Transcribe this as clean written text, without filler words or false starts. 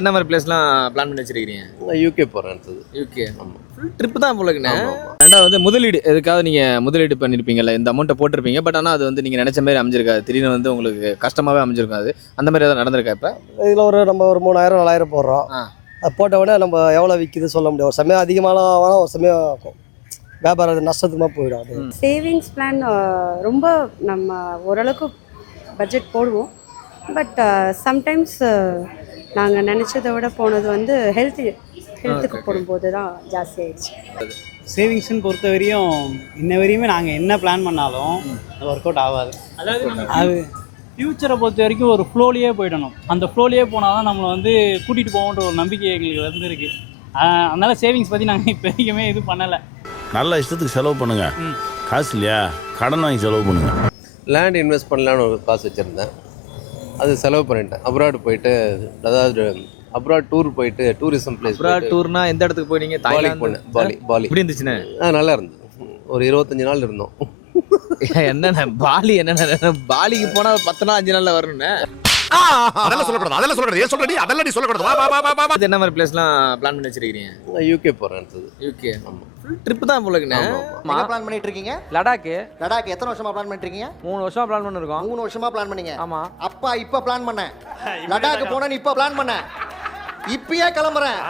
என்ன மாதிரி பிளேஸ்லாம் பிளான் பண்ணி வச்சிருக்கீங்க? யூகே போகிறேன் அடுத்தது. யூகே ஆமாம். ஃபுல் ட்ரிப் தான் போலக்குண்ணே. ஆமாம் ஆமாம். ரெண்டாவது வந்து முதலீடு எதுக்காவது நீங்கள் முதலீடு பண்ணியிருப்பீங்கல்ல, இந்த அமௌண்ட்டை போட்டிருப்பீங்க. பட் ஆனால் அது வந்து நீங்கள் நினச்ச மாதிரி அமைஞ்சிருக்காது, திடீர்னு வந்து உங்களுக்கு கஷ்டமாகவே அமைஞ்சிருக்கும். அது அந்த மாதிரி ஏதாவது நடந்திருக்கா இப்போ? இதில் நம்ம ஒரு 3000 4000 போடுறோம். ஆ. அது போட்ட உடனே நம்ம எவ்வளோ விற்கிது சொல்ல முடியாது. ஒரு சமயம் அதிகமாகலாம் வரும், ஒரு சமயம் வியாபாரம் அது நஷ்டத்துக்குமா போயிடும். அது சேவிங்ஸ் பிளான் ரொம்ப நம்ம ஓரளவுக்கு பட்ஜெட் போடுவோம். பட் சம்டைம்ஸ் நாங்கள் நினச்சதை விட போனது வந்து ஹெல்த்துக்கு போடும்போது தான் ஜாஸ்தி ஆயிடுச்சு. சேவிங்ஸ்ன்னு பொறுத்த வரையும் இன்ன வரையுமே நாங்கள் என்ன பிளான் பண்ணாலும் அது ஒர்க் அவுட் ஆகாது. அது ஃப்யூச்சரை பொறுத்த வரைக்கும் ஒரு ஃப்ளோலேயே போயிடணும். அந்த ஃப்ளோலேயே போனால் தான் நம்மளை வந்து கூட்டிகிட்டு போவோன்ற ஒரு நம்பிக்கை எங்களுக்கு வந்துருக்கு. அதனால் சேவிங்ஸ் பற்றி நாங்கள் இப்போ வரைக்குமே இது பண்ணலை. நல்ல இஷ்டத்துக்கு செலவு பண்ணுங்க. காசு இல்லையா, கடன் வாங்கி செலவு பண்ணுங்க. லேண்ட் இன்வெஸ்ட் பண்ணலான்னு ஒரு காசு வச்சுருந்தேன், அது செலவு பண்ணிட்டேன். அப்ராட் போயிட்டு, அதாவது அப்ராட் டூர் போயிட்டு டூரிசம் பிளேஸ் டூர்னா எந்த இடத்துக்கு போனீங்க? பாலி தாய்லாந்து போனேன். பாலி எப்படி இருந்துச்சுண்ணே? நல்லா இருந்தது. ஒரு 25 நாள் இருந்தோம். என்னண்ணே பாலி, என்னண்ணே பாலிக்கு போனால் 10 நாள் 5 நாளில் வரணுண்ணே. அதெல்லாம் சொல்லக்கூடாது. ஏன் சொல்றடி? அதெல்லாம் நீ சொல்லக்கூடாது. வா வா வா வா. என்ன மாதிரி பிளேஸ்லாம் பிளான் பண்ணி வச்சிருக்கீங்க? யூகே போகிறேன் அடுத்தது. யூகே ஆமாம். ஃபுல் ட்ரிப் தான் போலக்குண்ணே. என்ன பிளான் பண்ணிட்டு இருக்கீங்க? லடாக்கு லடாக் எத்தனை வருஷமா பிளான் பண்ணிட்டு இருக்கீங்க? 3 வருஷமா பிளான் பண்ணிருக்கோம். 3 வருஷமா பிளான் பண்ணீங்க. ஆமா. அப்பா இப்ப பிளான் பண்ணேன். லடாக் போனேன்னு இப்ப பிளான் பண்ணேன். இப்பயே கிளம்புறேன்.